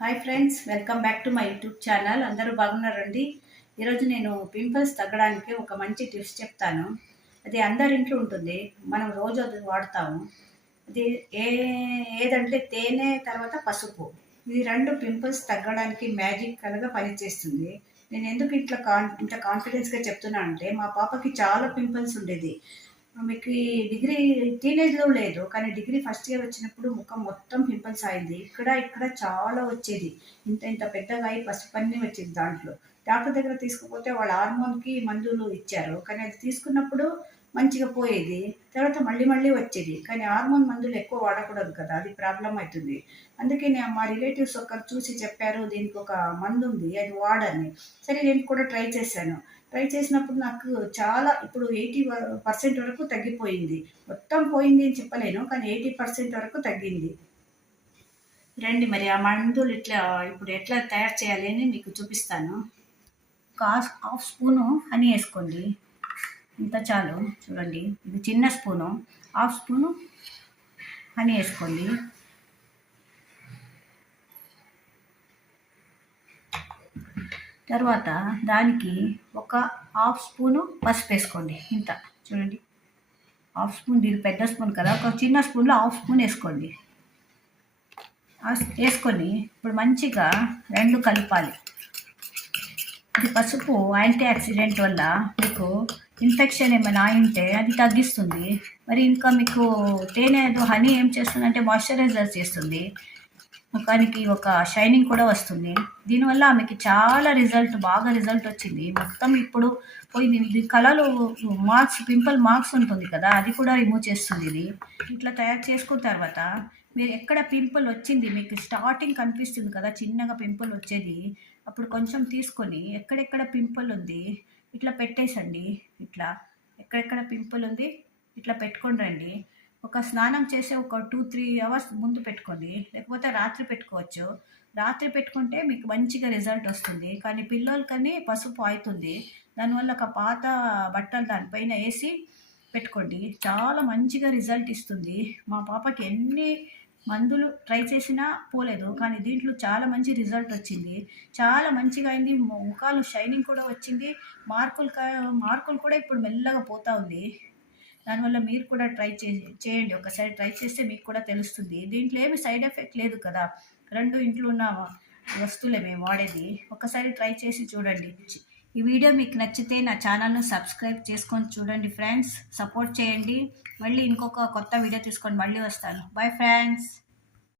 Hi friends, welcome back to my YouTube channel. అందరూ బాగున్నారండి. ఈరోజు నేను పింపుల్స్ తగ్గడానికి ఒక మంచి టిప్స్ చెప్తాను. అది అందరి ఇంట్లో ఉంటుంది, మనం రోజు అది వాడతాము. అది ఏదంటే తేనె తర్వాత పసుపు. ఈ రెండు పింపుల్స్ తగ్గడానికి మ్యాజిక్ కలగా పనిచేస్తుంది. నేను ఎందుకు ఇంత కాన్ఫిడెన్స్గా చెప్తున్నా అంటే, మా పాపకి చాలా పింపుల్స్ ఉండేది. ఆమెకి డిగ్రీ టీనేజ్‌లో లేదు. కానీ డిగ్రీ ఫస్ట్ ఇయర్ వచ్చినప్పుడు ముఖం మొత్తం పింపుల్స్ అయింది. ఇక్కడ చాలా వచ్చేది. ఇంత ఇంత పెద్దగా అయి పసుపన్నీ వచ్చేది దాంట్లో. డాక్టర్ దగ్గర తీసుకుపోతే వాళ్ళు హార్మోన్‌కి మందులు ఇచ్చారు. కానీ అది తీసుకున్నప్పుడు మంచిగా పోయేది. తర్వాత మళ్ళీ మళ్ళీ వచ్చేది. కానీ హార్మోన్ మందులు ఎక్కువ వాడకూడదు కదా! అది ప్రాబ్లమ్ అయితుంది. అందుకే మా రిలేటివ్స్ ఒకరు చూసి చెప్పారు, దీనికి ఒక మందుంది అది వాడని. సరే నేను కూడా ట్రై చేశాను. ట్రై చేసినప్పుడు నాకు చాలా ఇప్పుడు 80% వరకు తగ్గిపోయింది. మొత్తం పోయింది అని చెప్పలేను. కానీ 80% వరకు తగ్గింది. రండి మరి ఆ మందులు ఇప్పుడు ఎట్లా తయారు చేయాలి అని మీకు చూపిస్తాను. ఒక హాఫ్ స్పూను హనీ వేసుకోండి. ఇంత చాలు. చూడండి, ఇది చిన్న స్పూను. హాఫ్ స్పూను హనీ వేసుకోండి. తర్వాత దానికి ఒక హాఫ్ స్పూను పసుపు వేసుకోండి. ఇంత చూడండి, హాఫ్ స్పూన్. ఇది పెద్ద స్పూన్ కదా, ఒక చిన్న స్పూన్లో హాఫ్ స్పూన్ వేసుకోండి. వేసుకొని ఇప్పుడు మంచిగా రెండు కలపాలి. ఇది పసుపు యాంటీ ఆక్సిడెంట్ వల్ల మీకు ఇన్ఫెక్షన్ ఏమైనా ఉంటే అది తగ్గిస్తుంది. మరి ఇంకా మీకు తేనె హనీ ఏం చేస్తుందంటే మాయిశ్చరైజర్ చేస్తుంది. ముఖానికి ఒక షైనింగ్ కూడా వస్తుంది. దీనివల్ల ఆమెకి చాలా బాగా రిజల్ట్ వచ్చింది. మొత్తం ఇప్పుడు పోయింది. ఇది కళలో పింపుల్ మార్క్స్ ఉంటుంది కదా, అది కూడా రిమూవ్ చేస్తుంది. ఇది ఇట్లా తయారు చేసుకున్న తర్వాత మీరు ఎక్కడ పింపుల్ వచ్చింది మీకు స్టార్టింగ్ కనిపిస్తుంది కదా, చిన్నగా పింపుల్ వచ్చేది, అప్పుడు కొంచెం తీసుకొని ఎక్కడెక్కడ పింపుల్ ఉంది ఇట్లా పెట్టేసండి. ఇట్లా ఎక్కడెక్కడ పింపుల్ ఉంది ఇట్లా పెట్టుకొని రండి. ఒక స్నానం చేసే ఒక 2-3 అవర్స్ ముందు పెట్టుకోండి, లేకపోతే రాత్రి పెట్టుకోవచ్చు. రాత్రి పెట్టుకుంటే మీకు మంచిగా రిజల్ట్ వస్తుంది. కానీ పిల్లలకని పసుపు అవుతుంది. దానివల్ల ఒక పాత బట్టలు దానిపైన వేసి పెట్టుకోండి, చాలా మంచిగా రిజల్ట్ ఇస్తుంది. మా పాపకి ఎన్ని మందులు ట్రై చేసినా పోలేదు, కానీ దీంట్లో చాలా మంచి రిజల్ట్ వచ్చింది. చాలా మంచిగా అయింది. ముఖాలు షైనింగ్ కూడా వచ్చింది. మార్కులు కూడా ఇప్పుడు మెల్లగా పోతా ఉంది. దానివల్ల మీరు కూడా చేయండి. ఒకసారి ట్రై చేస్తే మీకు కూడా తెలుస్తుంది. దీంట్లో ఏమి సైడ్ ఎఫెక్ట్ లేదు కదా, రెండు ఇంట్లో ఉన్న వస్తువులే మేము వాడేది. ఒకసారి ట్రై చేసి చూడండి. ఈ వీడియో మీకు నచ్చితే నా ఛానల్ను సబ్స్క్రైబ్ చేసుకొని చూడండి ఫ్రెండ్స్. సపోర్ట్ చేయండి. మళ్ళీ ఇంకొక కొత్త వీడియో తీసుకొని మళ్ళీ వస్తాను. Bye friends.